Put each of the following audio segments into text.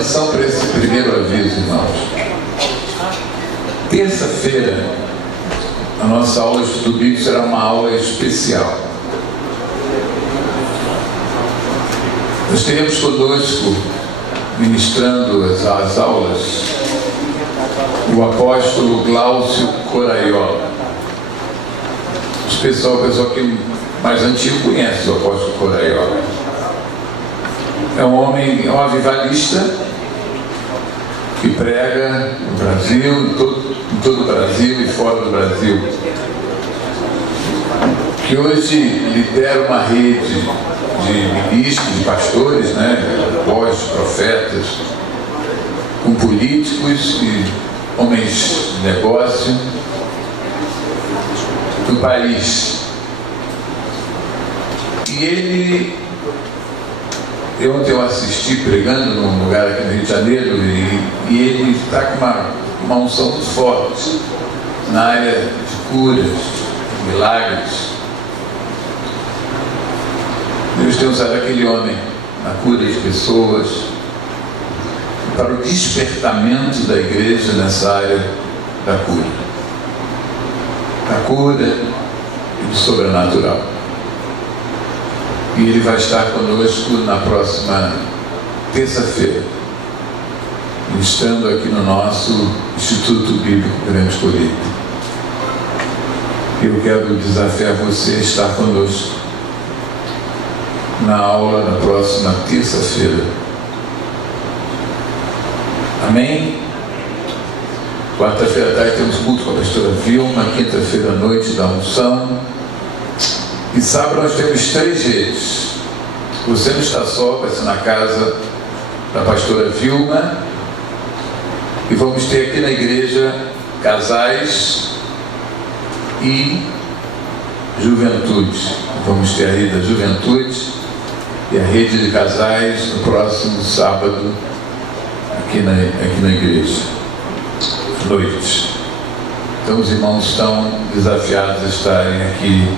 atenção para esse primeiro aviso, irmãos. Terça-feira, a nossa aula de estudo bíblico será uma aula especial. Nós teremos conosco, ministrando as aulas, o apóstolo Glaucio Coraiola. O pessoal que mais antigo conhece o apóstolo Coraiola. É um homem, é um avivalista que prega no Brasil, em todo o Brasil e fora do Brasil. Que hoje lidera uma rede de ministros, de pastores, apóstolos, profetas, com políticos e homens de negócio do país. E ontem eu assisti pregando num lugar aqui no Rio de Janeiro e ele está com uma unção muito forte na área de curas, milagres. Deus tem usado aquele homem na cura de pessoas, para o despertamento da igreja nessa área da cura e do sobrenatural. E ele vai estar conosco na próxima terça-feira, estando aqui no nosso Instituto Bíblico Grande Colheita. Eu quero desafiar você a estar conosco na aula da próxima terça-feira. Amém? Quarta-feira à tarde temos culto com a pastora Vilma, quinta-feira à noite da unção. E sábado nós temos 3 redes. Você não está só, vai ser na casa da pastora Vilma. E vamos ter aqui na igreja casais e juventude. Vamos ter a rede da juventude e a rede de casais no próximo sábado aqui na igreja, à noite. Então os irmãos estão desafiados a estarem aqui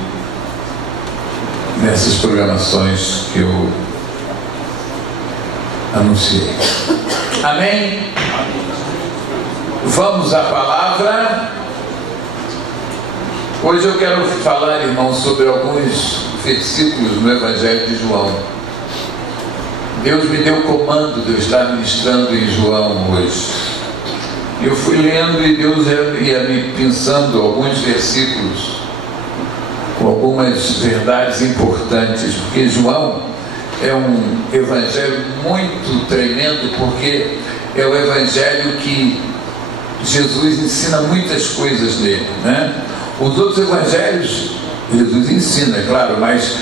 nessas programações que eu anunciei. Amém? Vamos à palavra. Hoje eu quero falar, irmãos, sobre alguns versículos no Evangelho de João. Deus me deu o comando de eu estar ministrando em João hoje. Eu fui lendo e Deus ia me pensando alguns versículos com algumas verdades importantes, porque João é um evangelho muito tremendo, porque é o evangelho que Jesus ensina muitas coisas nele, Os outros evangelhos Jesus ensina, é claro, mas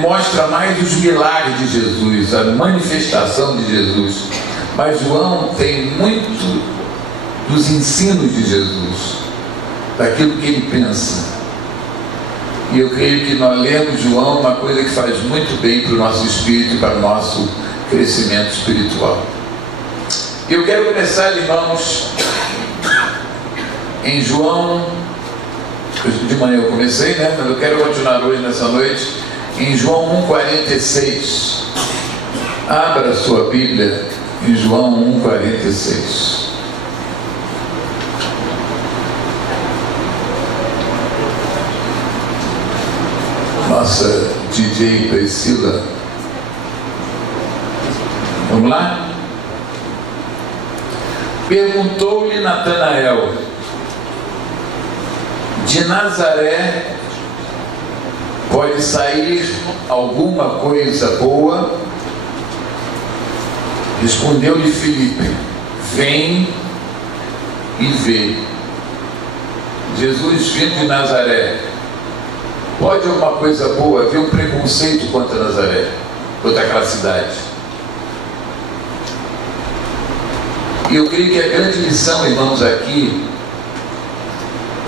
mostra mais os milagres de Jesus, a manifestação de Jesus. Mas João tem muito dos ensinos de Jesus, daquilo que ele pensa. E eu creio que nós lemos João, uma coisa que faz muito bem para o nosso espírito e para o nosso crescimento espiritual. Eu quero começar, irmãos, em João. De manhã eu comecei, mas eu quero continuar hoje, nessa noite, em João 1,46. Abra a sua Bíblia em João 1,46. Nossa DJ Priscila. Vamos lá? Perguntou-lhe Natanael: de Nazaré pode sair alguma coisa boa? Respondeu-lhe Filipe: vem e vê. Jesus vindo de Nazaré, pode alguma coisa boa? Havia um preconceito contra Nazaré, contra aquela cidade. E eu creio que a grande lição, irmãos, aqui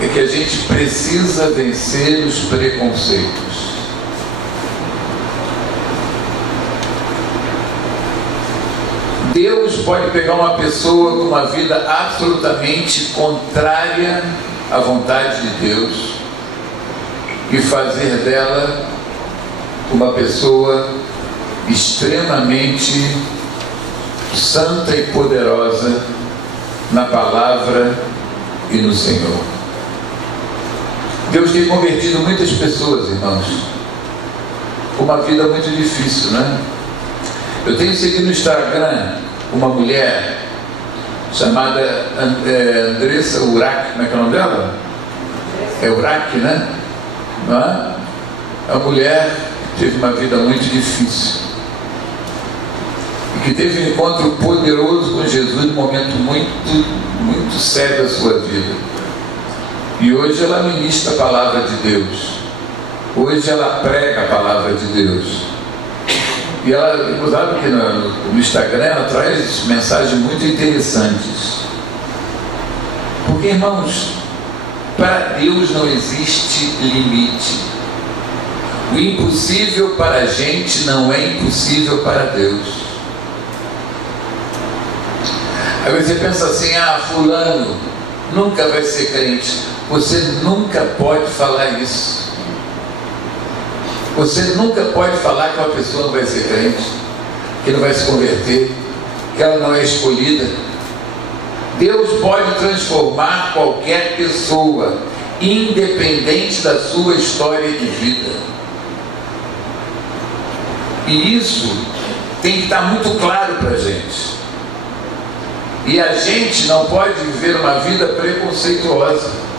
é que a gente precisa vencer os preconceitos. Deus pode pegar uma pessoa com uma vida absolutamente contrária à vontade de Deus e fazer dela uma pessoa extremamente santa e poderosa na palavra e no Senhor. Deus tem convertido muitas pessoas, irmãos, com uma vida muito difícil, né? Eu tenho seguido no Instagram uma mulher chamada Andressa Urach. Como é que é o nome dela? É Urach, né? Não é? A mulher que teve uma vida muito difícil e que teve um encontro poderoso com Jesus num momento muito sério da sua vida. E hoje ela ministra a palavra de Deus. Hoje ela prega a palavra de Deus. E ela, sabe que no Instagram ela traz mensagens muito interessantes. Porque, irmãos, para Deus não existe limite. O impossível para a gente não é impossível para Deus. Aí você pensa assim: ah, fulano nunca vai ser crente. Você nunca pode falar isso. Você nunca pode falar que uma pessoa não vai ser crente, que não vai se converter, que ela não é escolhida. Deus pode transformar qualquer pessoa, independente da sua história de vida. E isso tem que estar muito claro para a gente. E a gente não pode viver uma vida preconceituosa.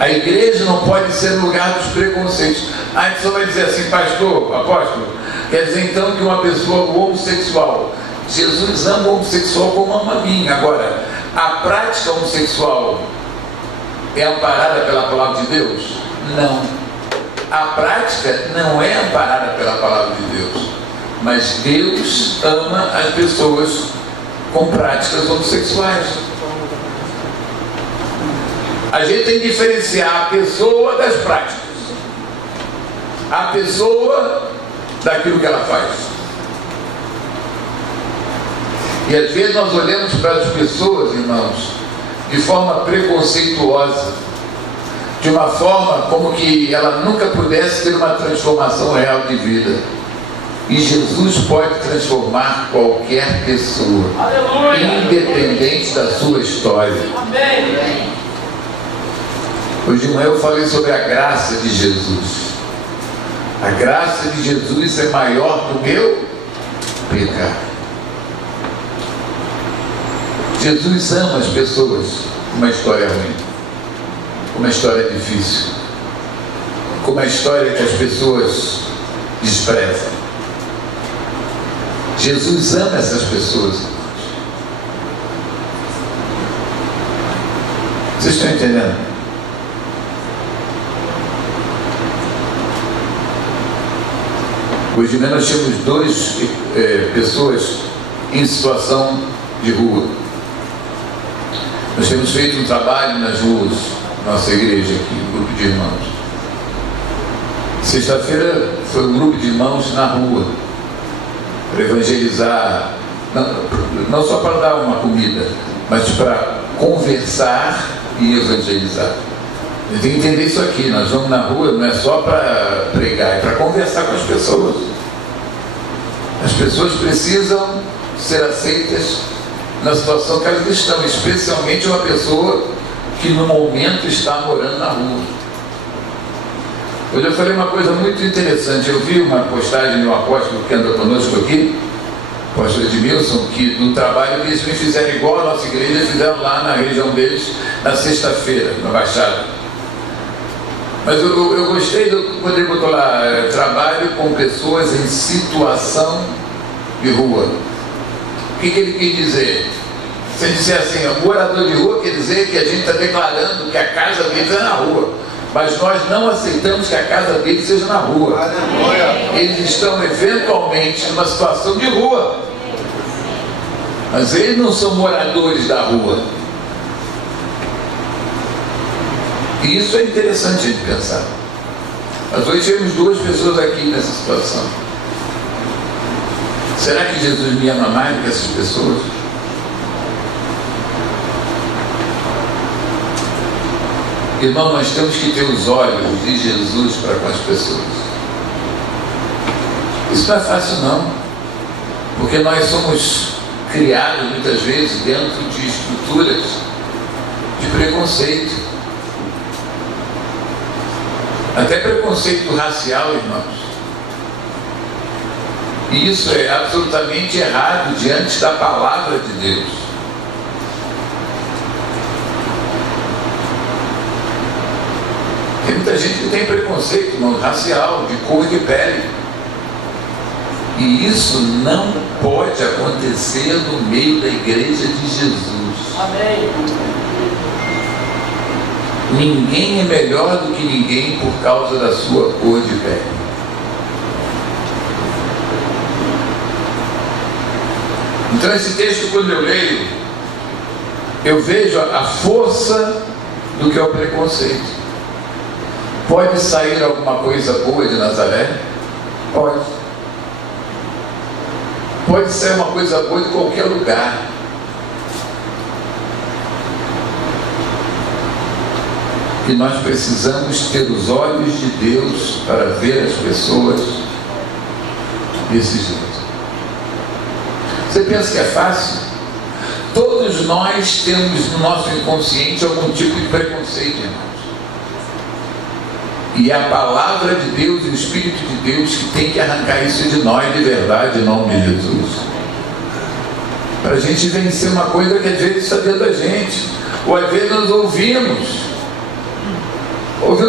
A igreja não pode ser lugar dos preconceitos. A pessoa vai dizer assim: pastor, apóstolo, quer dizer então que uma pessoa homossexual, Jesus ama o homossexual como ama a mim. Agora, a prática homossexual é amparada pela palavra de Deus? Não. A prática não é amparada pela palavra de Deus. Mas Deus ama as pessoas com práticas homossexuais. A gente tem que diferenciar a pessoa das práticas, a pessoa daquilo que ela faz. E às vezes nós olhamos para as pessoas, irmãos, de forma preconceituosa, de uma forma como que ela nunca pudesse ter uma transformação real de vida. E Jesus pode transformar qualquer pessoa, aleluia, independente da sua história. Amém. Hoje de manhã eu falei sobre a graça de Jesus. A graça de Jesus é maior do que o pecado. Jesus ama as pessoas com uma história ruim, com uma história difícil, com uma história que as pessoas desprezam. Jesus ama essas pessoas, irmãos. Vocês estão entendendo? Hoje nós temos duas pessoas em situação de rua. Nós temos feito um trabalho nas ruas, nossa igreja aqui, um grupo de irmãos. Sexta-feira foi um grupo de irmãos na rua para evangelizar, não só para dar uma comida, mas para conversar e evangelizar. A gente tem que entender isso aqui. Nós vamos na rua, não é só para pregar, é para conversar com as pessoas. As pessoas precisam ser aceitas na situação que elas estão, especialmente uma pessoa que no momento está morando na rua. Hoje eu falei uma coisa muito interessante. Eu vi uma postagem de um apóstolo que anda conosco aqui, o apóstolo Edmilson, que no trabalho eles me fizeram igual a nossa igreja, fizeram lá na região deles, na sexta-feira, na Baixada. Mas eu gostei quando ele botou lá: trabalho com pessoas em situação de rua. O que ele quis dizer? Se ele disser assim, o morador de rua, quer dizer que a gente está declarando que a casa deles é na rua, mas nós não aceitamos que a casa deles seja na rua. Eles estão eventualmente numa situação de rua, mas eles não são moradores da rua. E isso é interessante a gente pensar. Mas hoje temos duas pessoas aqui nessa situação. Será que Jesus me ama mais do que essas pessoas? Irmão, nós temos que ter os olhos de Jesus para com as pessoas. Isso não é fácil, não. Porque nós somos criados muitas vezes dentro de estruturas de preconceito, até preconceito racial, irmãos. E isso é absolutamente errado diante da palavra de Deus. Tem muita gente que tem preconceito, irmão, racial, de cor de pele. E isso não pode acontecer no meio da igreja de Jesus. Amém. Ninguém é melhor do que ninguém por causa da sua cor de pele. Então esse texto, quando eu leio, eu vejo a força do que é o preconceito. Pode sair alguma coisa boa de Nazaré? Pode. Pode sair uma coisa boa de qualquer lugar. E nós precisamos ter os olhos de Deus para ver as pessoas desse jeito. Você pensa que é fácil? Todos nós temos no nosso inconsciente algum tipo de preconceito, irmãos. E é a palavra de Deus e o Espírito de Deus que tem que arrancar isso de nós de verdade, em nome de Jesus. Para a gente vencer uma coisa que às vezes está dentro da gente, ou às vezes nós ouvimos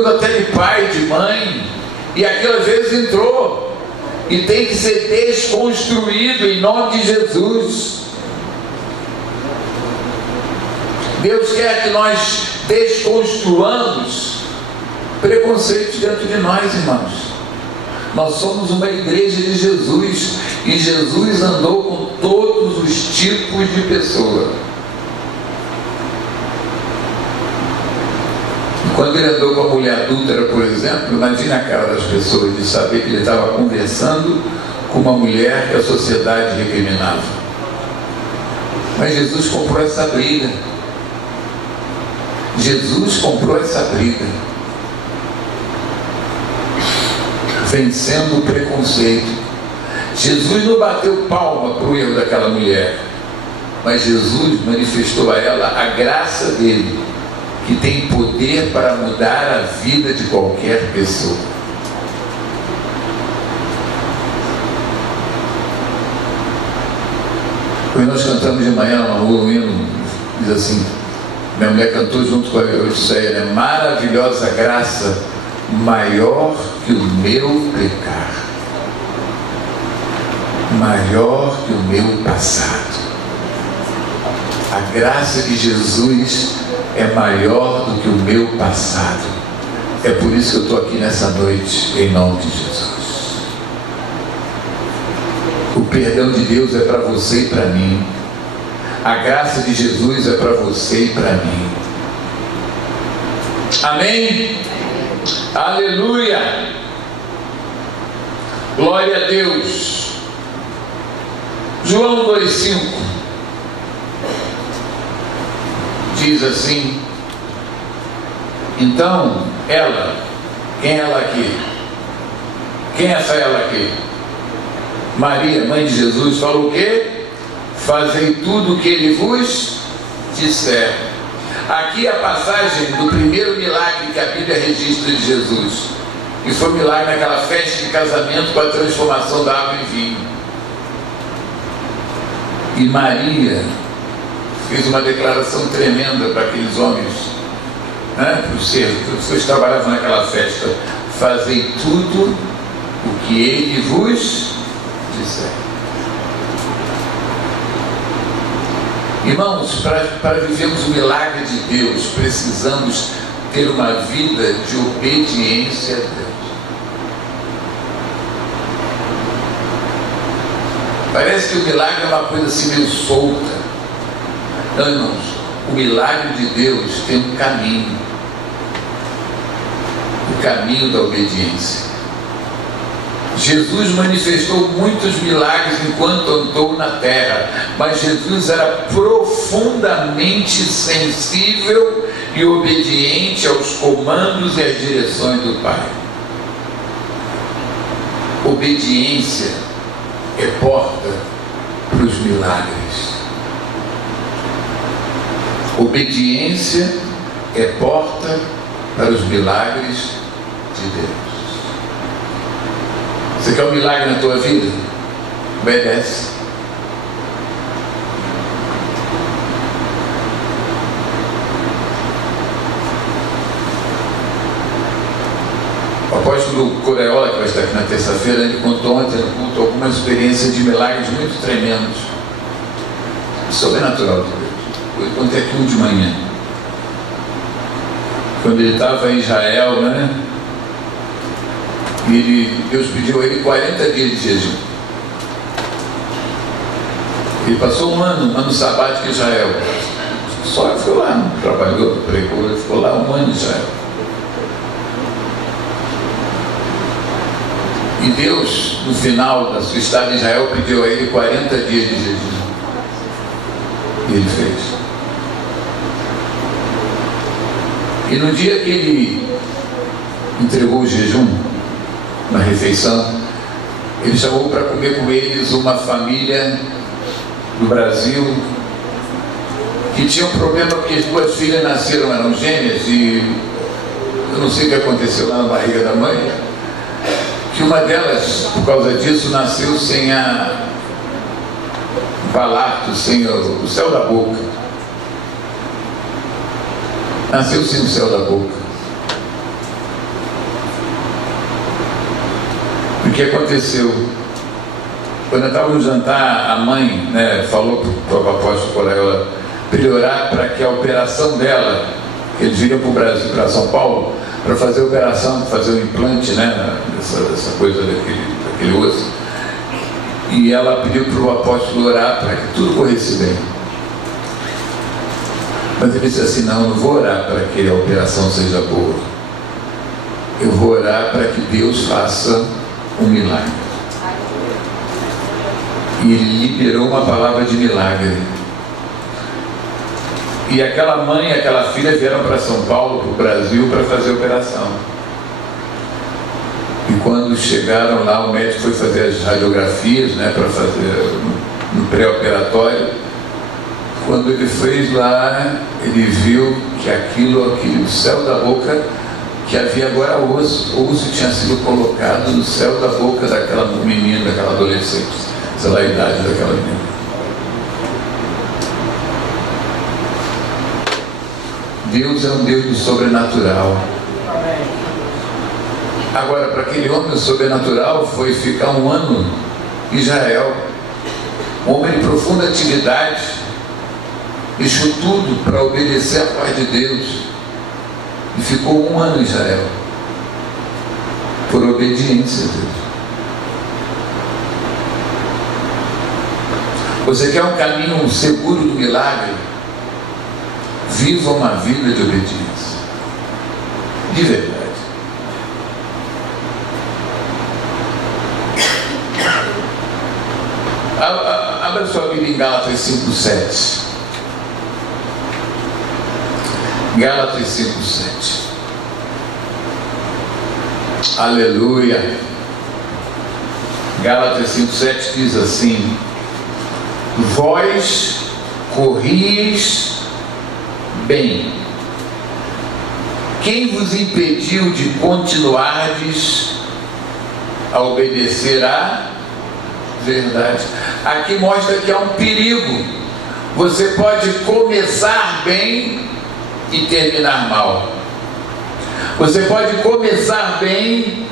até de pai, de mãe, e aquilo às vezes entrou, e tem que ser desconstruído em nome de Jesus. Deus quer que nós desconstruamos preconceitos dentro de nós, irmãos. Nós somos uma igreja de Jesus, e Jesus andou com todos os tipos de pessoas. Quando ele andou com a mulher adúltera, por exemplo, imagina a cara das pessoas de saber que ele estava conversando com uma mulher que a sociedade recriminava. Mas Jesus comprou essa briga. Jesus comprou essa briga, vencendo o preconceito. Jesus não bateu palma para o erro daquela mulher, mas Jesus manifestou a ela a graça dele, que tem poder para mudar a vida de qualquer pessoa. Quando nós cantamos de manhã na rua, o hino diz assim, minha mulher cantou junto com a Odisseia, né? Maravilhosa graça, maior que o meu pecar, maior que o meu passado. A graça de Jesus é maior do que o meu passado. É por isso que eu estou aqui nessa noite, em nome de Jesus. O perdão de Deus é para você e para mim. A graça de Jesus é para você e para mim. Amém? Aleluia! Glória a Deus. João 2,5 diz assim: então ela, quem é ela aqui? Quem é essa ela aqui? Maria, mãe de Jesus, falou o quê? Fazei tudo o que ele vos disser. Aqui a passagem do primeiro milagre que a Bíblia registra de Jesus, que foi o milagre naquela festa de casamento com a transformação da água em vinho. E Maria fez uma declaração tremenda para aqueles homens, né, para os pessoas que trabalhavam naquela festa: fazei tudo o que ele vos disser. Irmãos, para vivermos o milagre de Deus, precisamos ter uma vida de obediência a Deus. Parece que o milagre é uma coisa assim meio solta. Não, irmãos, o milagre de Deus tem um caminho, o caminho da obediência. Jesus manifestou muitos milagres enquanto andou na terra, mas Jesus era profundamente sensível e obediente aos comandos e às direções do Pai. Obediência é porta para os milagres. Obediência é porta para os milagres de Deus. Você quer um milagre na tua vida? Obedece. O apóstolo Coreola, que vai estar aqui na terça-feira, ele contou ontem no culto algumas experiências de milagres muito tremendos, sobrenatural de Deus. Eu contei aqui um de manhã, quando ele estava em Israel, né? E Deus pediu a ele 40 dias de jejum. Ele passou um ano sabático em Israel. Só ficou lá, trabalhou, pregou, ficou lá um ano em Israel. E Deus, no final da sua estada em Israel, pediu a ele 40 dias de jejum. E ele fez. E no dia que ele entregou o jejum, na refeição, ele chamou para comer com eles uma família do Brasil que tinha um problema porque as duas filhas nasceram, eram gêmeas, e eu não sei o que aconteceu lá na barriga da mãe, que uma delas, por causa disso, nasceu sem a palato, sem o céu da boca. Nasceu sem o céu da boca. O que aconteceu? Quando eu estava no jantar, a mãe, né, falou para o apóstolo Coreola para ele orar para que a operação dela, que eles viram para o Brasil, para São Paulo, para fazer a operação, fazer o implante, né, essa coisa daquele osso. E ela pediu para o apóstolo orar para que tudo corresse bem. Mas ele disse assim: não, eu não vou orar para que a operação seja boa. Eu vou orar para que Deus faça um milagre. E ele liberou uma palavra de milagre. E aquela mãe e aquela filha vieram para São Paulo, para o Brasil, para fazer a operação. E quando chegaram lá, o médico foi fazer as radiografias, né, para fazer no pré-operatório. Quando ele fez lá, ele viu que aquilo, o céu da boca, que havia agora o osso tinha sido colocado no céu da boca daquela menina, daquela adolescente, sei lá a idade daquela menina. Deus é um Deus do sobrenatural. Agora, para aquele homem, o sobrenatural foi ficar um ano em Israel, um homem de profunda atividade, deixou tudo para obedecer à paz de Deus e ficou um ano em Israel por obediência a Deus. Você quer um caminho seguro do milagre? Viva uma vida de obediência, de verdade. Abra sua Bíblia em Gálatas 5:7. Gálatas 5:7. Aleluia. Gálatas 5:7 diz assim: vós corrieis bem. Quem vos impediu de continuardes a obedecer à verdade? Aqui mostra que há um perigo. Você pode começar bem e terminar mal. Você pode começar bem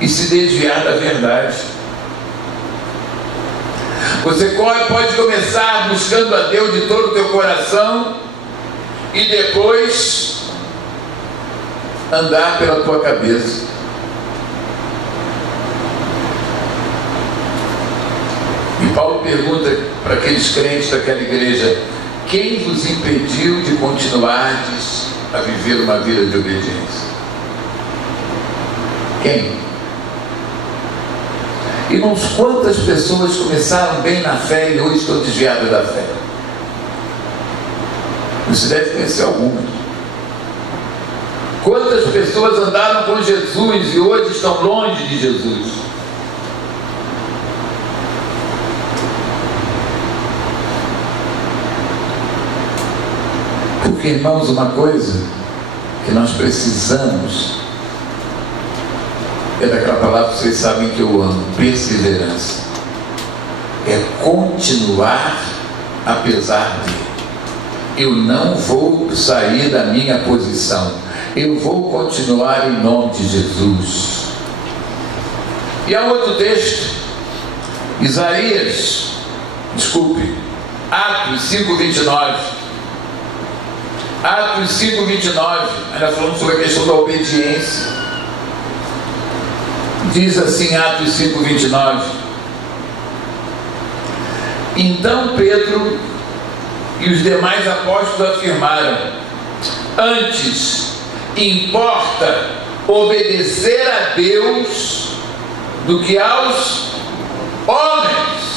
e se desviar da verdade. Você pode começar buscando a Deus de todo o teu coração e depois andar pela tua cabeça. E Paulo pergunta para aqueles crentes daquela igreja: quem vos impediu de continuardes a viver uma vida de obediência? Quem? Irmãos, quantas pessoas começaram bem na fé e hoje estão desviadas da fé? Você deve conhecer algumas. Quantas pessoas andaram com Jesus e hoje estão longe de Jesus? Porque, irmãos, uma coisa que nós precisamos é daquela palavra que vocês sabem que eu amo, perseverança. É continuar apesar de. Eu não vou sair da minha posição. Eu vou continuar em nome de Jesus. E há outro texto, Atos 5:29. Atos 5:29, ainda falando sobre a questão da obediência. Diz assim, Atos 5:29. Então Pedro e os demais apóstolos afirmaram: antes importa obedecer a Deus do que aos homens.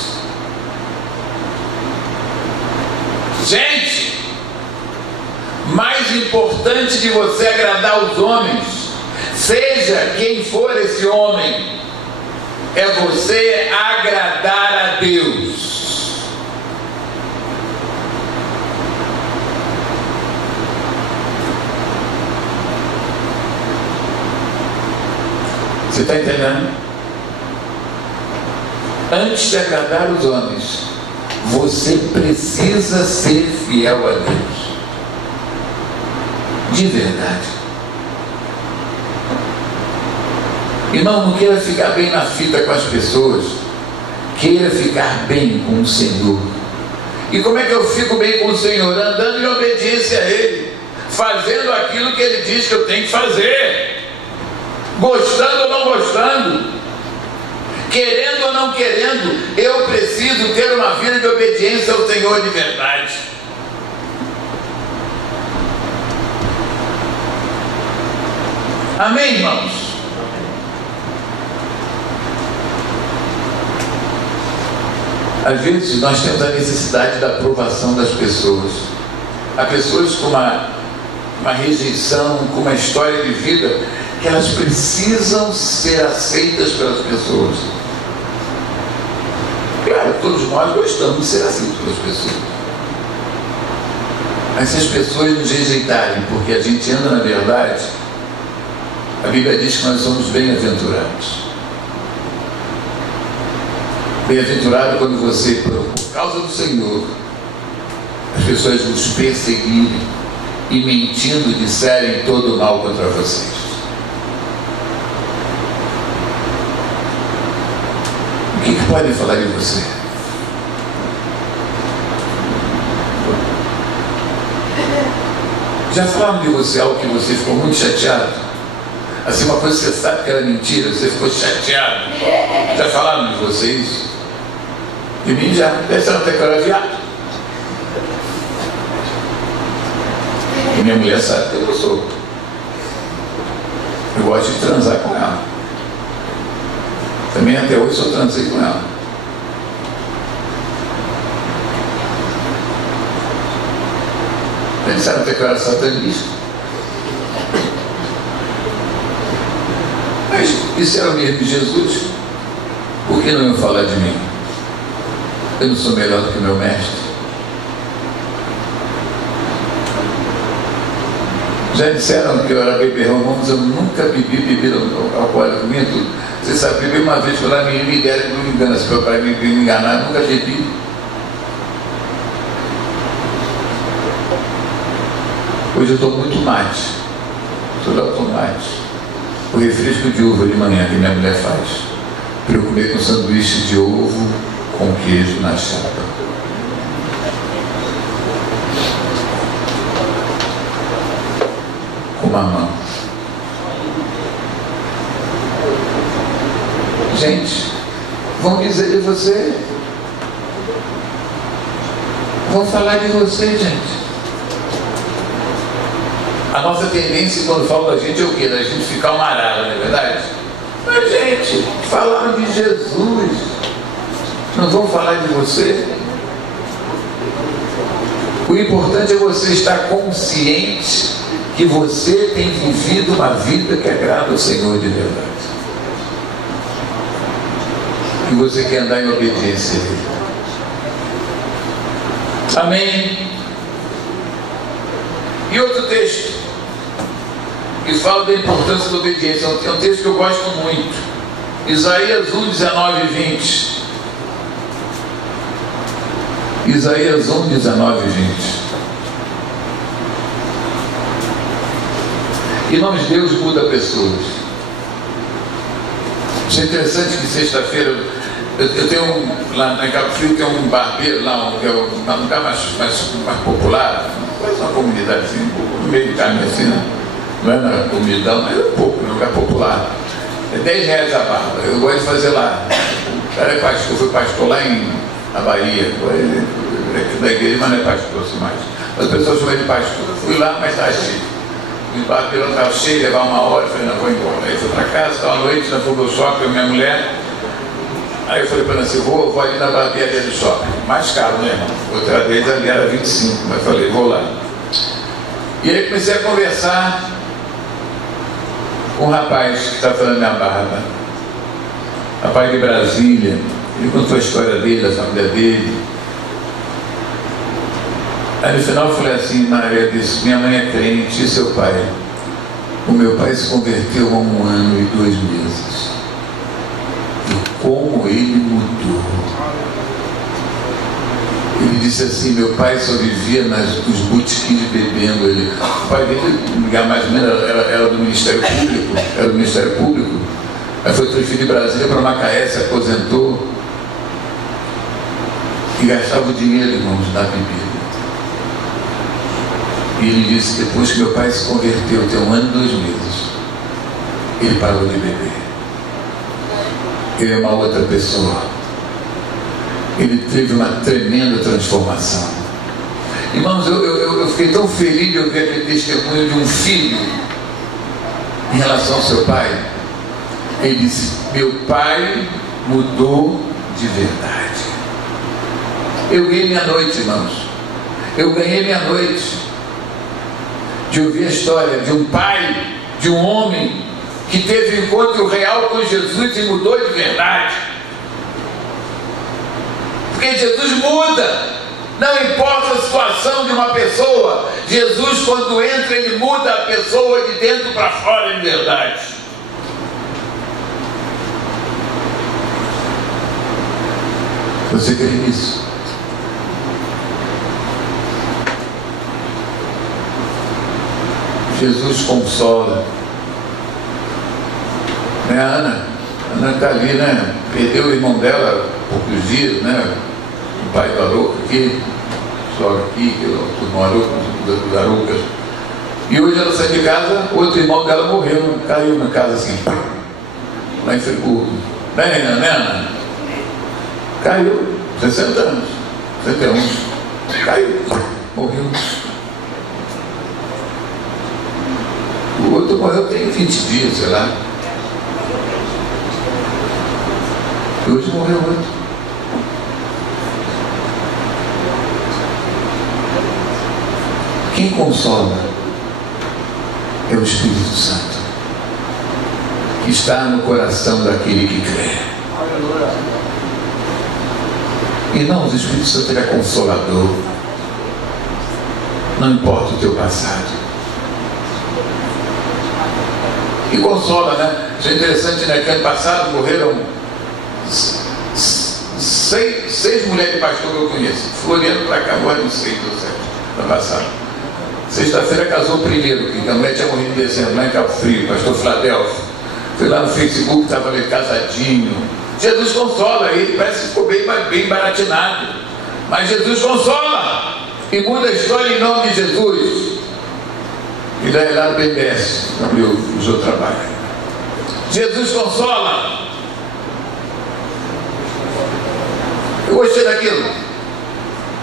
Gente, mais importante de você agradar os homens, seja quem for esse homem, é você agradar a Deus. Você está entendendo? Antes de agradar os homens, você precisa ser fiel a Deus. De verdade. Irmão, não queira ficar bem na fita com as pessoas. Queira ficar bem com o Senhor. E como é que eu fico bem com o Senhor? Andando em obediência a Ele, fazendo aquilo que Ele diz que eu tenho que fazer, gostando ou não gostando, querendo ou não querendo, eu preciso ter uma vida de obediência ao Senhor de verdade. Amém, irmãos? Às vezes nós temos a necessidade da aprovação das pessoas. Há pessoas com uma rejeição, com uma história de vida, que elas precisam ser aceitas pelas pessoas. Claro, todos nós gostamos de ser aceitos pelas pessoas. Mas se as pessoas nos rejeitarem porque a gente anda na verdade, a Bíblia diz que nós somos bem-aventurados. Bem-aventurado quando você, por causa do Senhor, as pessoas nos perseguirem e mentindo disserem todo o mal contra vocês. O que podem falar de você? Já falaram de você algo que você ficou muito chateado? Assim, uma coisa que você sabe que era mentira, você ficou chateado. Já falaram de você isso? De mim já. Deve ser até que eu era viado. E minha mulher sabe que eu sou. Eu gosto de transar com ela. Também até hoje eu transei com ela. Eles sabem até que eu era satanista. Mas isso era o mesmo de Jesus. Por que não iam falar de mim? Eu não sou melhor do que meu mestre. Já disseram que eu era beberrão, mas eu nunca bebi bebida alcoólica, comia tudo. Você sabe, bebi uma vez pela minha ideia que não me engana, se for para me enganar, eu nunca bebi. Hoje eu estou muito mate. Tudo automate. O refresco de uva de manhã que minha mulher faz, para eu comer com sanduíche de ovo com queijo na chapa. Com mamão. Gente, vão dizer de você. Vão falar de você, gente. A nossa tendência quando fala da gente é o quê? Da gente ficar uma arara, não é verdade? Mas, gente, falaram de Jesus. Não vão falar de você? O importante é você estar consciente que você tem vivido uma vida que agrada ao Senhor de verdade. Que você quer andar em obediência a Ele. Amém? E outro texto que fala da importância da obediência, é um texto que eu gosto muito, Isaías 1, 19 e 20. Isaías 1, 19 e 20. Irmãos, Deus muda pessoas. Isso é interessante que sexta-feira eu tenho lá na Cabo Frio, tem um barbeiro lá, que é um lugar mais popular, quase uma comunidade assim, no meio do caminho assim, né? Não é na comunidade, mas é um pouco, no lugar popular. É R$10 a barba, eu gosto de fazer lá. O cara é pastor, eu fui pastor lá na Bahia, da igreja, mas não é pastor assim mais. As pessoas chamam de pastor. Fui lá, mas estava cheio. O barbeiro estava cheio, levava uma hora, eu falei, não, vou embora. Aí fui para casa, estava à noite, na fuga do shopping, eu e minha mulher. Aí eu falei para ela assim, vou ali na barbearia do shopping. Mais caro, né, irmão? Outra vez ali era 25, mas falei, vou lá. E aí comecei a conversar com um rapaz que está fazendo minha barba. Rapaz de Brasília. Ele contou a história dele, a família dele. Aí no final eu falei assim, Maria disse, minha mãe é crente e seu pai? O meu pai se converteu há 1 ano e 2 meses. E como ele mudou. Ele disse assim, meu pai só vivia nos botequins bebendo. O pai dele, mais ou menos, era do Ministério Público. Aí foi transferido de Brasília para Macaé, se aposentou. E gastava o dinheiro, irmãos, na bebida. E ele disse, depois que meu pai se converteu, tem 1 ano e 2 meses, ele parou de beber. Ele é uma outra pessoa. Ele teve uma tremenda transformação. Irmãos, eu fiquei tão feliz de ouvir aquele testemunho de um filho em relação ao seu pai. Ele disse, meu pai mudou de verdade. Eu ganhei minha noite, irmãos. Eu ganhei minha noite de ouvir a história de um pai, de um homem que teve um encontro real com Jesus e mudou de verdade. Porque Jesus muda, não importa a situação de uma pessoa, Jesus, quando entra, ele muda a pessoa de dentro para fora de verdade. Você crê nisso? Jesus consola. Né, Ana está ali, né? Perdeu o irmão dela há poucos dias, né? O pai do Arouca aqui, só aqui, o irmão Arouca. E hoje ela sai de casa, outro irmão dela morreu, caiu na casa assim, lá em Friburgo. Né, Ana? Caiu, 60 anos, 61. Caiu, morreu. O outro morreu tem 20 dias, sei lá. E hoje morreu outro. Quem consola é o Espírito Santo, que está no coração daquele que crê. Irmãos, o Espírito Santo ele é consolador. Não importa o teu passado. E consola, né? Isso é interessante, né? Que ano passado morreram 6 mulheres de pastor que eu conheço. Floriano para cá, morreram 6 ou 7 ano passado. Sexta-feira casou o primeiro, que a mulher tinha morrido em dezembro, lá em Cabo Frio, pastor Filadélfio. Fui lá no Facebook, estava ali casadinho. Jesus consola, ele parece que ficou bem baratinado. Mas Jesus consola e muda a história em nome de Jesus. E daí lá no BBS, abriu o seu trabalho. Jesus consola. Eu gostei daquilo.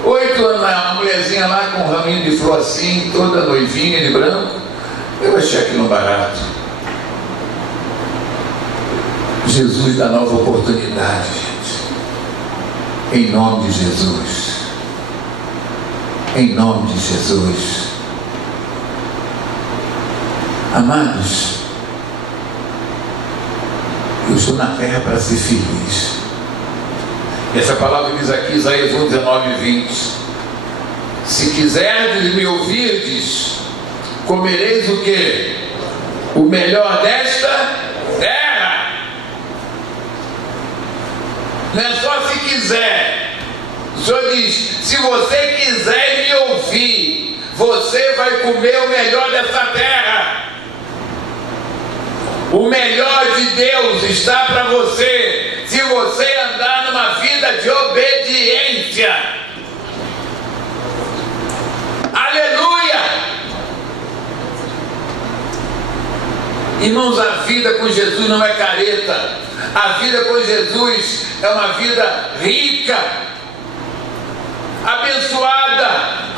8 anos, uma mulherzinha lá com um raminho de flor assim, toda noivinha de branco. Eu achei aquilo barato. Jesus dá nova oportunidade, gente. Em nome de Jesus. Em nome de Jesus. Amados, eu estou na terra para ser feliz. Essa palavra diz aqui, Isaías 1, 19 e 20. Se quiserdes me ouvirdes, comereis o quê? O melhor desta terra. Não é só se quiser. O Senhor diz: se você quiser me ouvir, você vai comer o melhor dessa terra. O melhor de Deus está para você, se você andar numa vida de obediência. Aleluia! Irmãos, a vida com Jesus não é careta. A vida com Jesus é uma vida rica, abençoada.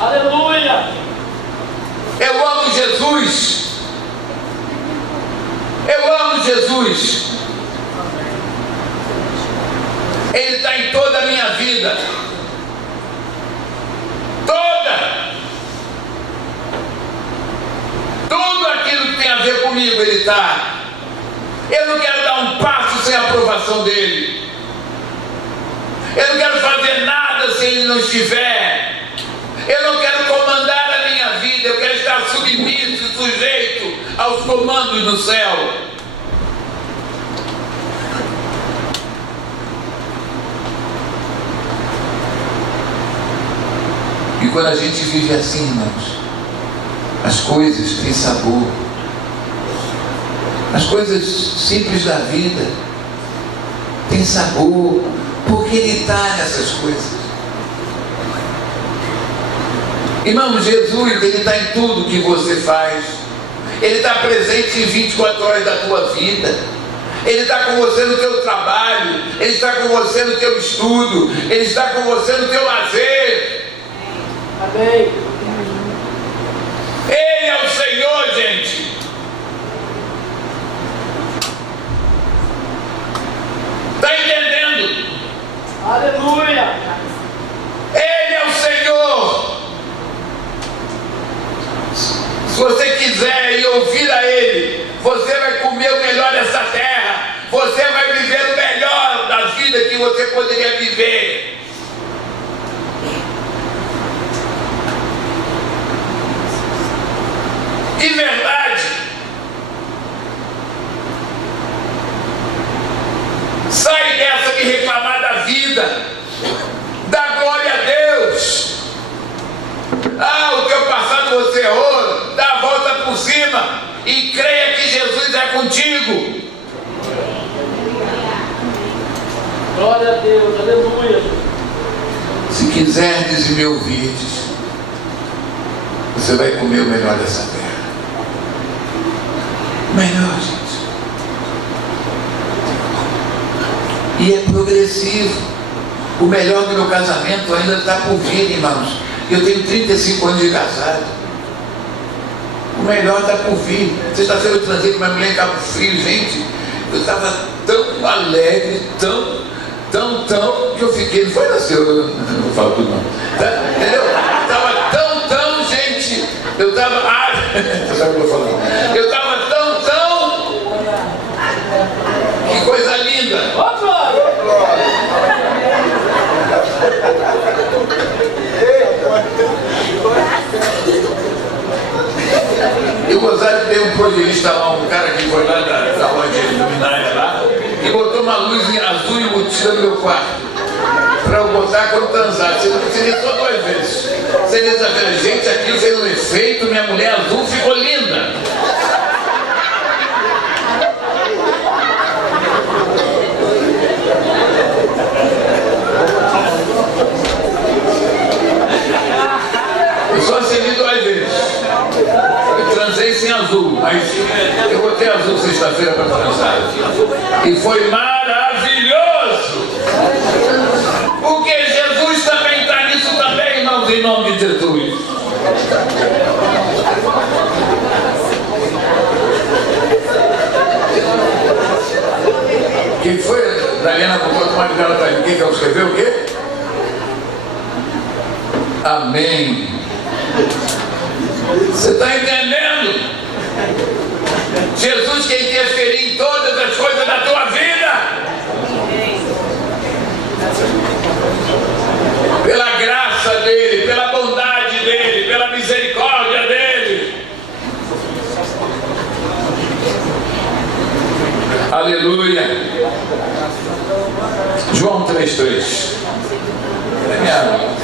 Aleluia! Eu amo Jesus. Eu amo Jesus. Ele está em toda a minha vida. Toda. Tudo aquilo que tem a ver comigo, Ele está. Eu não quero dar um passo sem a aprovação dEle. Eu não quero fazer nada se Ele não estiver. Eu não quero comandar a minha vida. Eu quero estar submisso e sujeito aos comandos do céu. E quando a gente vive assim, irmãos, as coisas têm sabor. As coisas simples da vida têm sabor, porque Ele está nessas coisas. Irmão, Jesus, Ele está em tudo que você faz. Ele está presente em 24 horas da tua vida. Ele está com você no teu trabalho. Ele está com você no teu estudo. Ele está com você no teu lazer. Amém. Ele é o Senhor, gente. Está entendendo? Aleluia. Ele é o Senhor. Se você quiser ir ouvir a Ele, você vai comer o melhor dessa terra. Você vai viver o melhor da vida que você poderia viver. De verdade. Sai dessa de reclamar da vida. Dá glória a Deus. Ah, o teu passado você errou. Dá a volta por cima e creia que Jesus é contigo. Glória a Deus, aleluia. Se quiserdes e me ouvirdes, você vai comer o melhor dessa terra. Melhor, gente. E é progressivo. O melhor do meu casamento ainda está por vir, irmãos. Eu tenho 35 anos de casado. O melhor está por vir. Sexta-feira eu transei com uma mulher em Cabo Frio, gente. Eu estava tão alegre, tão, que eu fiquei. Não foi nasceu, eu não falo tudo não. Tá? Entendeu? Estava tão, gente. Eu estava. Você sabe o que eu estou falando? Eu estava tão. Que coisa linda. Opa! Eu gostava de ter um projetista lá, um cara que foi lá da loja de luminária lá, e botou uma luz azul embutida no meu quarto, para eu botar quando transar. Seria só 2 vezes. Seria exagerado. Gente, aquilo fez um efeito, minha mulher azul ficou linda. Eu só acendi 2 vezes. Eu transei sem azul, mas eu botei azul sexta-feira para transar. E foi maravilhoso. Porque Jesus também está nisso também, irmãos, em nome de Jesus. Quem foi? Daliana botou uma ligada para mim. Quem que escreveu o quê? Amém. Você está entendendo? Jesus quer interferir em todas as coisas da tua vida. Pela graça dele, pela bondade dele, pela misericórdia dele. Aleluia. João 3,3. É minha.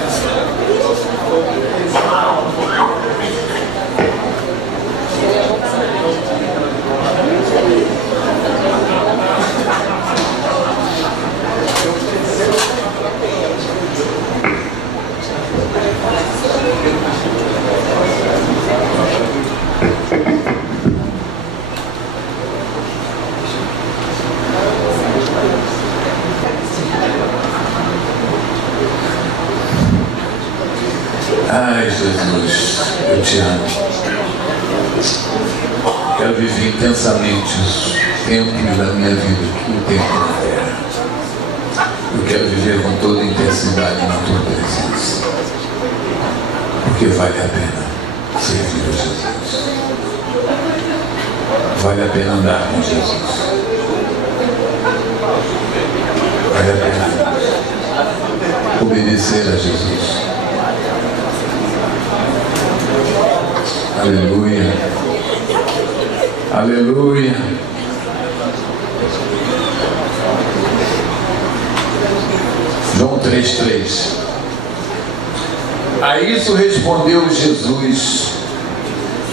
Ai, Jesus, eu te amo. Quero viver intensamente os tempos da minha vida, o tempo na terra. Eu quero viver com toda intensidade na tua presença, porque vale a pena servir a Jesus. Vale a pena andar com Jesus. Vale a pena obedecer a Jesus. Aleluia. Aleluia. João 3,3. A isso respondeu Jesus: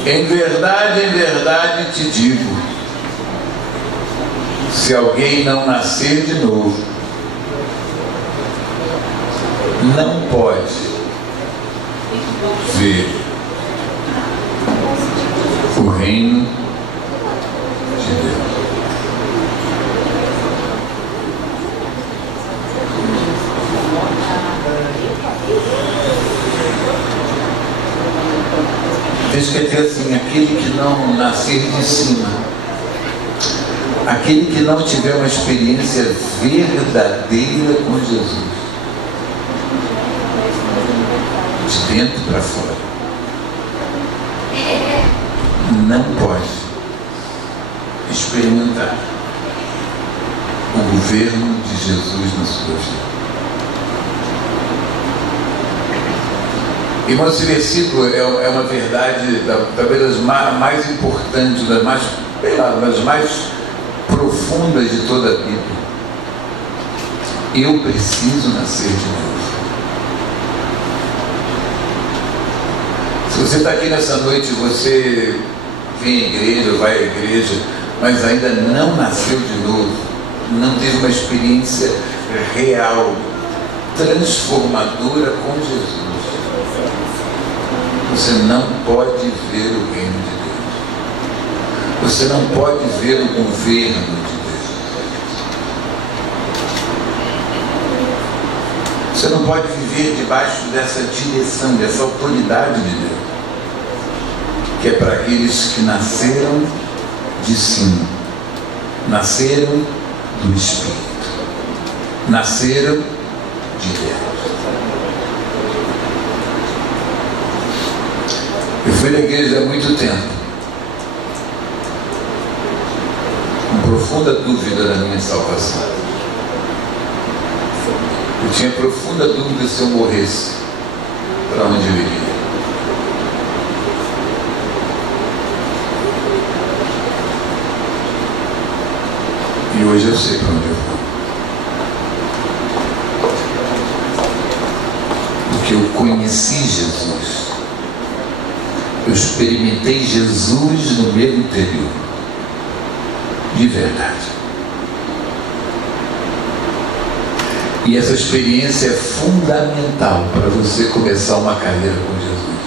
em verdade te digo, se alguém não nascer de novo, não pode ver o reino de Deus. Diz que é assim: aquele que não nascer de cima, aquele que não tiver uma experiência verdadeira com Jesus, de dentro para fora, não pode experimentar o governo de Jesus na sua vida. Irmão, esse versículo é uma verdade, talvez das mais importantes, das mais profundas de toda a Bíblia. Eu preciso nascer de novo. Se você está aqui nessa noite, você vem à igreja, vai à igreja, mas ainda não nasceu de novo, não teve uma experiência real, transformadora com Jesus, você não pode ver o reino de Deus. Você não pode ver o governo de Deus. Você não pode viver debaixo dessa direção, dessa autoridade de Deus, que é para aqueles que nasceram de cima, nasceram do Espírito, nasceram de Deus. Eu fui na igreja há muito tempo, com profunda dúvida da minha salvação. Eu tinha profunda dúvida se eu morresse, para onde eu iria. E hoje eu sei para onde eu vou. Porque eu conheci Jesus. Eu experimentei Jesus no meu interior. De verdade. E essa experiência é fundamental para você começar uma carreira com Jesus.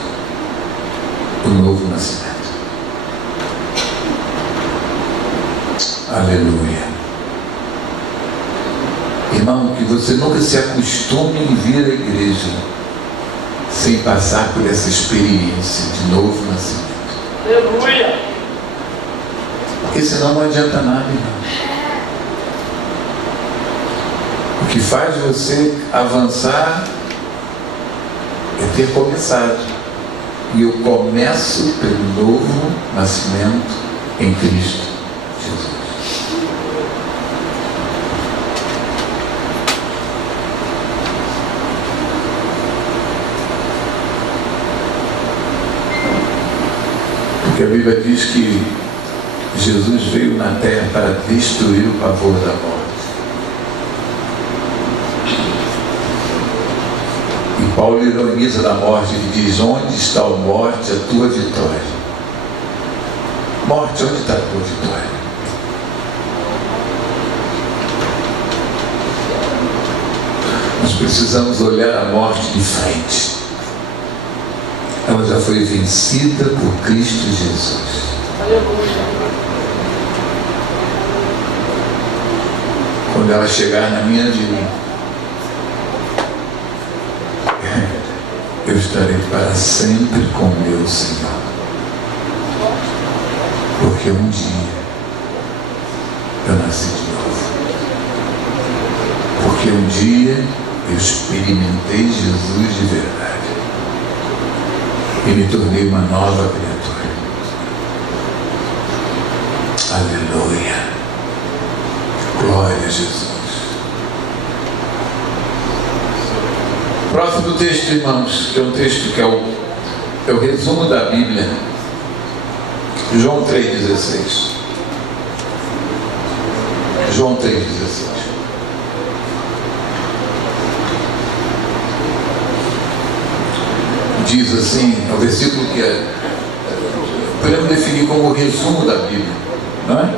O novo nascimento. Aleluia. Irmão, que você nunca se acostume em vir à igreja sem passar por essa experiência de novo nascimento. Aleluia. Porque senão não adianta nada, irmão. O que faz você avançar é ter começado. E eu começo pelo novo nascimento em Cristo Jesus. Porque a Bíblia diz que Jesus veio na terra para destruir o pavor da morte. E Paulo ironiza da morte e diz: onde está a morte, a tua vitória? Morte, onde está a tua vitória? Nós precisamos olhar a morte de frente. Ela já foi vencida por Cristo Jesus. Quando ela chegar na minha vida, eu estarei para sempre com o meu Senhor. Porque um dia eu nasci de novo. Porque um dia eu experimentei Jesus de verdade. E me tornei uma nova criatura. Aleluia. Glória a Jesus. Próximo texto, irmãos, que é um texto que é o resumo da Bíblia. João 3,16. João 3,16. Diz assim, é o versículo que podemos definir como o resumo da Bíblia, não é?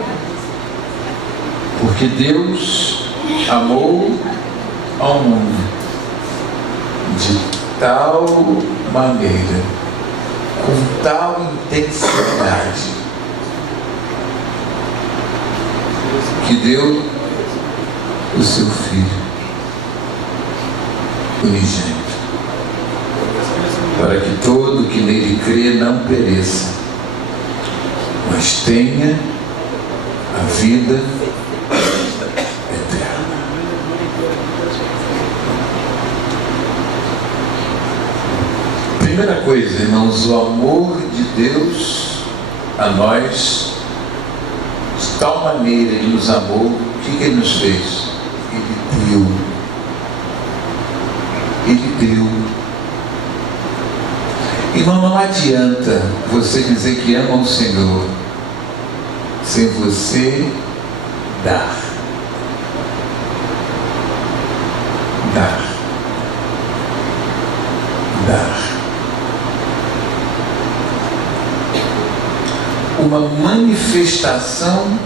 Porque Deus amou ao mundo de tal maneira, com tal intensidade, que deu o seu Filho unigênito, para que todo que nele crê não pereça, mas tenha a vida eterna. Primeira coisa, irmãos, o amor de Deus a nós, de tal maneira Ele nos amou, o que Ele nos fez? Ele deu. Ele deu. Irmão, não adianta você dizer que ama o Senhor sem você dar. Dar. Dar. Uma manifestação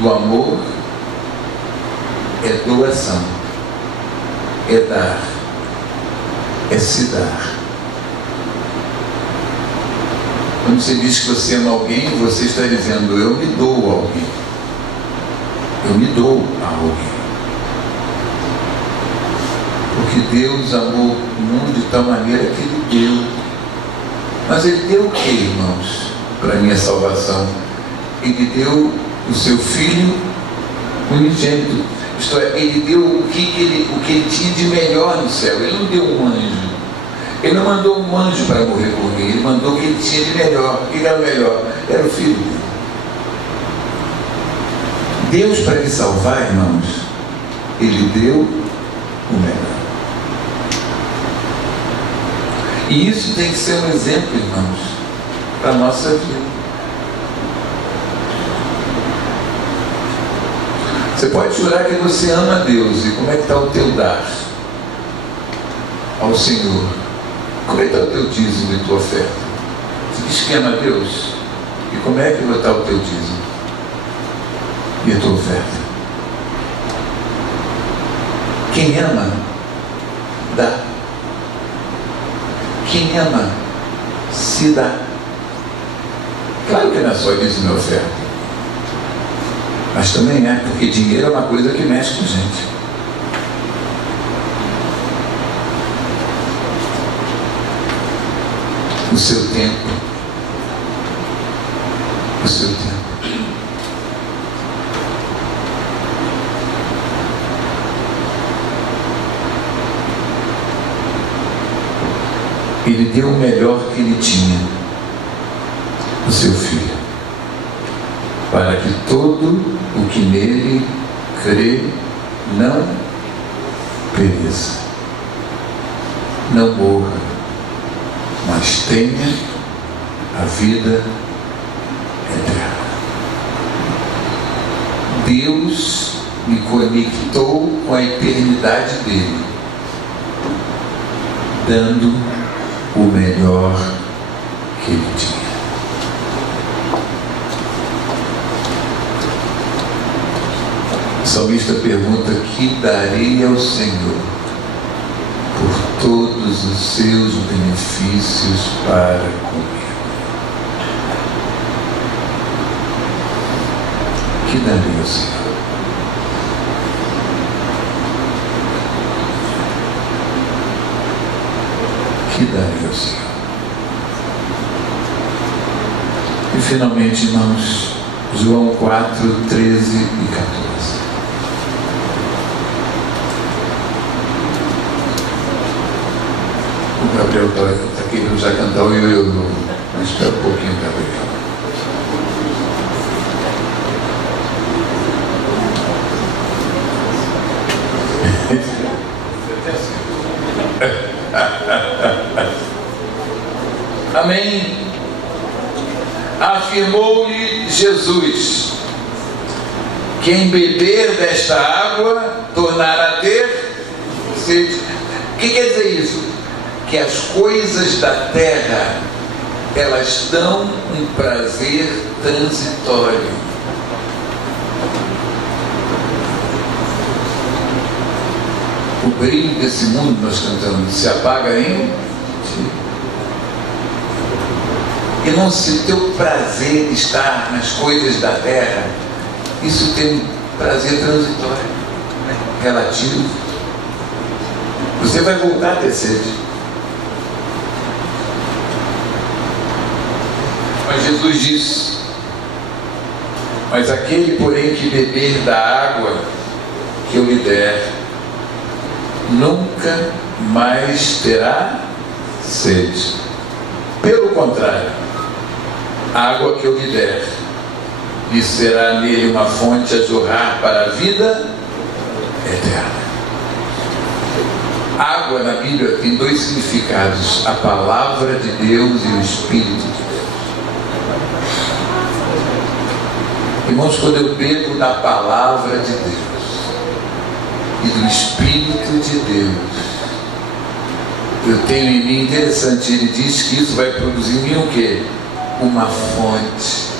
do amor é doação, é dar, é se dar. Quando você diz que você ama alguém, você está dizendo: eu me dou a alguém. Eu me dou a alguém. Porque Deus amou o mundo de tal maneira que Ele deu. Mas Ele deu o que, irmãos, para a minha salvação? Ele deu o seu Filho unigênito. Isto é, Ele deu o que Ele tinha de melhor no céu. Ele não deu um anjo. Ele não mandou um anjo para morrer por mim. Ele mandou o que Ele tinha de melhor. O que era o melhor? Era o Filho dele. Deus, para me salvar, irmãos, Ele deu o melhor. E isso tem que ser um exemplo, irmãos, para a nossa vida. Você pode jurar que você ama a Deus. E como é que está o teu dar ao Senhor? Como é que está o teu dízimo e tua oferta? Você diz que ama a Deus. E como é que vai estar o teu dízimo e a tua oferta? Quem ama, dá. Quem ama, se dá. Claro que não é só dízimo e oferta. Mas também é, porque dinheiro é uma coisa que mexe com a gente. O seu tempo. O seu tempo. Ele deu o melhor que Ele tinha, o seu Filho, para que todo o que nele crê não pereça, não morra, mas tenha a vida eterna. Deus me conectou com a eternidade dele, dando o melhor que ele tinha. O salmista pergunta: que darei ao Senhor por todos os seus benefícios para comigo? Que darei ao Senhor? Que darei ao Senhor? E finalmente, irmãos, João 4, 13 e 14. O Gabriel está aqui no Jacandão e eu espero um pouquinho, Gabriel. Amém. Afirmou-lhe Jesus: quem beber desta água tornará a ter sede. O que quer dizer isso? Que as coisas da terra, elas dão um prazer transitório. O brilho desse mundo, nós cantamos, se apaga em ti. E não se teu prazer estar nas coisas da terra, isso tem um prazer transitório, relativo. Você vai voltar a ter sede. Mas Jesus disse: mas aquele, porém, que beber da água que eu lhe der, nunca mais terá sede. Pelo contrário, a água que eu lhe der, e será nele uma fonte a jorrar para a vida eterna. Água na Bíblia tem dois significados: a palavra de Deus e o Espírito de Deus. Irmãos, quando eu bebo da palavra de Deus e do Espírito de Deus, eu tenho em mim, interessante, ele diz que isso vai produzir em mim o quê? Uma fonte.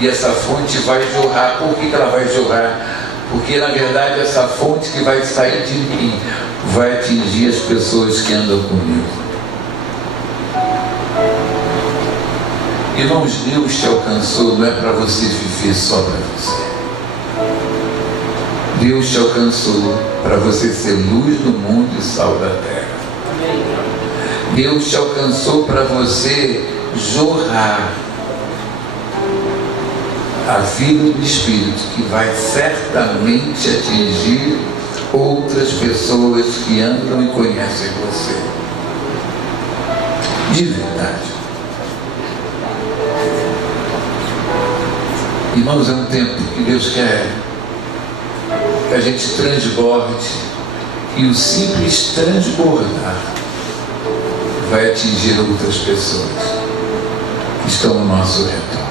E essa fonte vai jorrar. Por que ela vai jorrar? Porque na verdade essa fonte que vai sair de mim vai atingir as pessoas que andam comigo. Irmãos, Deus te alcançou, não é para você viver só para você. Deus te alcançou para você ser luz do mundo e sal da terra. Deus te alcançou para você jorrar a vida do Espírito, que vai certamente atingir outras pessoas que andam e conhecem você. De verdade. Irmãos, é um tempo que Deus quer que a gente transborde, e o simples transbordar vai atingir outras pessoas que estão ao nosso redor.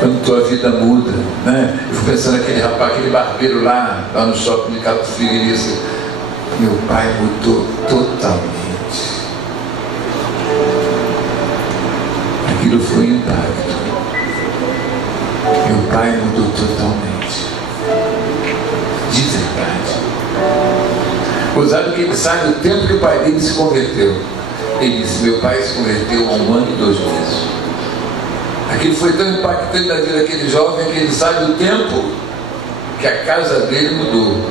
Quando tua vida muda, né? Eu fico pensando naquele rapaz, aquele barbeiro lá no shopping de Cabo Frio, ele disse: meu pai mudou totalmente. Aquilo foi um impacto. Meu pai mudou totalmente. De verdade. Usado que ele sabe o tempo que o pai dele se converteu. Ele disse: meu pai se converteu há 1 ano e 2 meses. Aquilo foi tão impactante na vida daquele jovem que ele sabe o tempo que a casa dele mudou.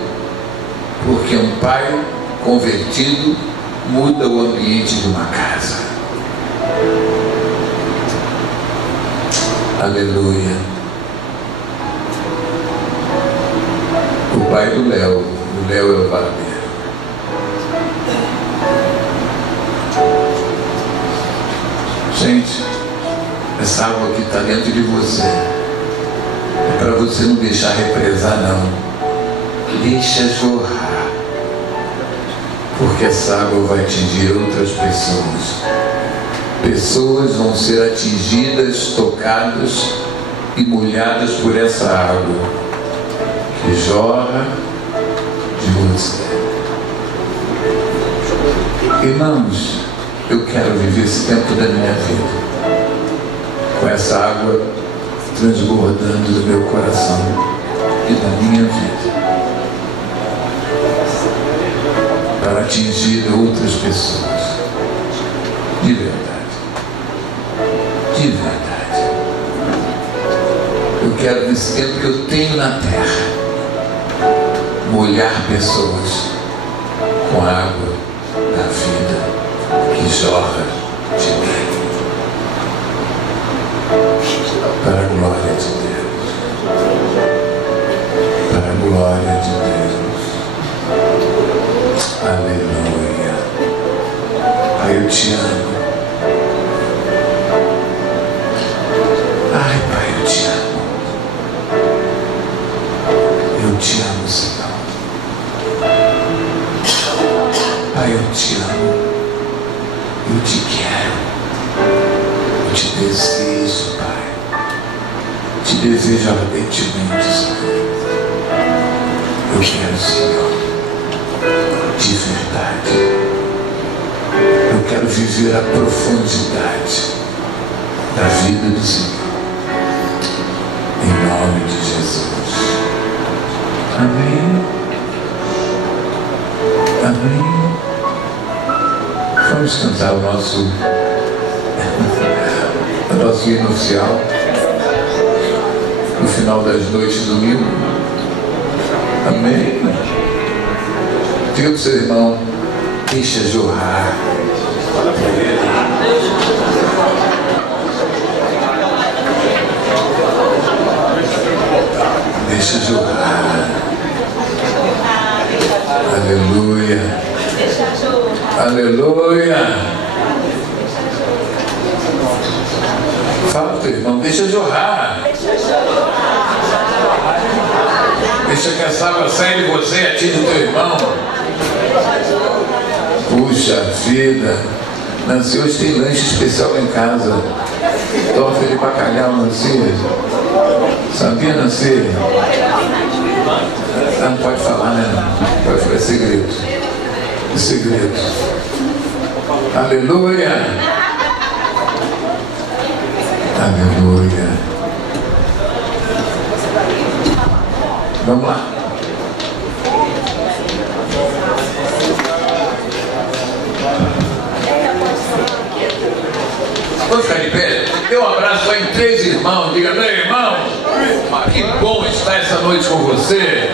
Porque um pai convertido muda o ambiente de uma casa. Aleluia. O pai do Léo, o Léo é o barbeiro. Gente, essa água que está dentro de você é para você não deixar represar, não. Deixa jorrar, porque essa água vai atingir outras pessoas. Pessoas vão ser atingidas, tocadas e molhadas por essa água que jorra de você. Irmãos, eu quero viver esse tempo da minha vida com essa água transbordando do meu coração e da minha vida, para atingir outras pessoas de verdade, de verdade. Eu quero, nesse tempo que eu tenho na terra, molhar pessoas com a água da vida que jorra de mim, para a glória de Deus, para a glória de Deus. Aleluia. Pai, eu te amo. Ai, Pai, eu te amo. Eu te amo, Senhor. Pai, eu te amo. Eu te quero. Eu te desejo, Pai. Te desejo ardentemente, Senhor. Eu quero, Senhor, de verdade. Eu quero viver a profundidade da vida do Senhor. Em nome de Jesus. Amém. Amém. Vamos cantar o nosso hino oficial no final das noites do domingo. Amém. Diga para o seu irmão: deixa jorrar. Deixa jorrar. Aleluia. Aleluia. Fala para o teu irmão: deixa jorrar. Deixa que essa água saia de você e atinja o teu irmão. Puxa vida. Nancy, hoje tem lanche especial lá em casa. Torta de bacalhau, Nancy. Sabia, Nancy? Ah, não pode falar, né? Pode ficar segredo. É segredo. Aleluia. Aleluia. Vamos lá. Vamos ficar de pé. Dê um abraço aí em 3 irmãos. Diga: meu irmão, que bom estar essa noite com você.